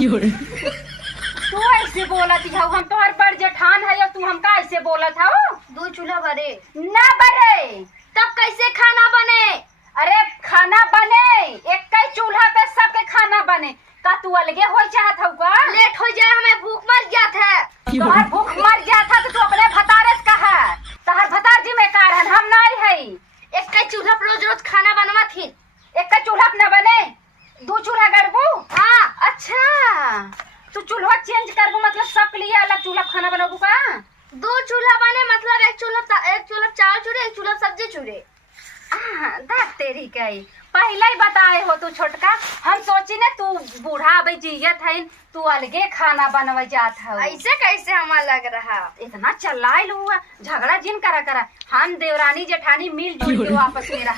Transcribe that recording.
तू ऐसे बोलत हो, हम तोहर बड़ जेठान है, तू हमका ऐसे बोलत हो? 2 चूल्हा बरे ना बरे तब कैसे खाना बने? अरे खाना बने एक ही चूल्हा पे सबके खाना बने। का तू अलगे हो चाहत हो का? लेट हो जाए हमें भूख मर जात है। तोहर भूख मर जाता तो तू अपने भतारे से कहा, तोहर भतार जिम्मेदार है, हम नहीं है। एक ही चूल्हा पर रोज रोज खाना बनवा थी। एक ही चूल्हा पे न बने, 2 चूल्हा गड़बू। हाँ अच्छा तू चूल्हा चेंज करबू, मतलब सबके लिए अलग चूल्हा खाना बनाबू का? 2 चूल्हा बने मतलब एक चूल्हा चावल चूल्हे, एक चूल्हा सब्जी चूल्हे। देख तेरी कई पहले ही बताए हो तू छोटका, हम सोची ने तू बूढ़ा अबे जियत है, तू अलगे खाना बनवे जात है। ऐसे कैसे हमारा लग रहा? इतना चलाइल हुआ, झगड़ा जिन करा हम देवरानी जेठानी मिलजुल के आपस में रह